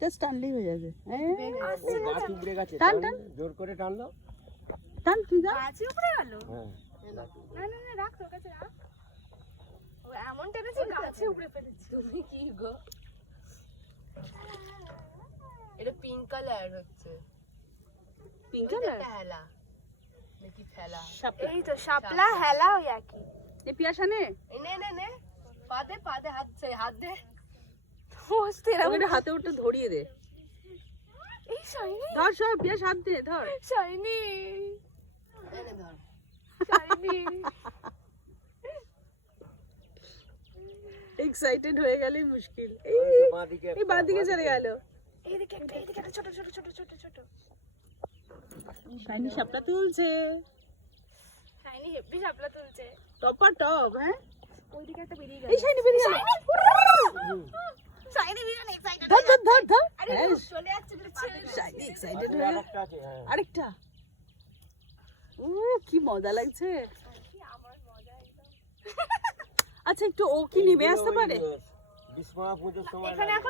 Just টানলেই হয়ে যাবে। গাছ উপড়ে গেছে, টান টান জোর করে টানলো, টান তুই যা। গাছ উপড়ে গেল। হ্যাঁ না না না, রাখ, তোর কাছে রাখ। ও এমন টেনেছে গাছে উপড়ে ফেলেছে। তুমি কি গো? এটা পিঙ্ক কালার হচ্ছে। পিঙ্ক কালার এটা হেলা নাকি ফেলা? এই তো শাপলা হেলা ওই একই। এই পিয়াসা নে, নে নে নে, পাদে পাদে হাত দে। মস্ত এরকম। ওটা হাতে উঠে ধরিয়ে দে। এই শাইনি ধর সব পিয়াস হাত দে ধর। শাইনি এনে ধর। শাইনি। এক্সাইটেড হয়ে গেলেই মুশকিল। বাঁদিকে এই বাঁদিকে চলে গেল। এইদিকে একটা ছোট ছোট ছোট ছোট ছোট। শাইনি শাপলা তুলছে, শাইনি হেভি শাপলা তুলছে। Topper top. হ্যাঁ ওইদিকে একটা বেরিয়ে এই গেল। শাইনি বেরিয়ে গেল। শাইনি ভীষণ এক্সাইটেড। ধর ধর ধর ধর। আরে হ্যাঁ, চলে যাচ্ছে বলে ছেড়ে দে। শাইনি এক্সাইটেড হয়ে গেল। আরেকটা আছে, হ্যাঁ আরেকটা। ও কি মজা লাগছে। আমার মজা একদম। আচ্ছা একটু ও কি নেমে আসতে পারে? বিশ্বকর্মা পুজোর সময় এখানে এখন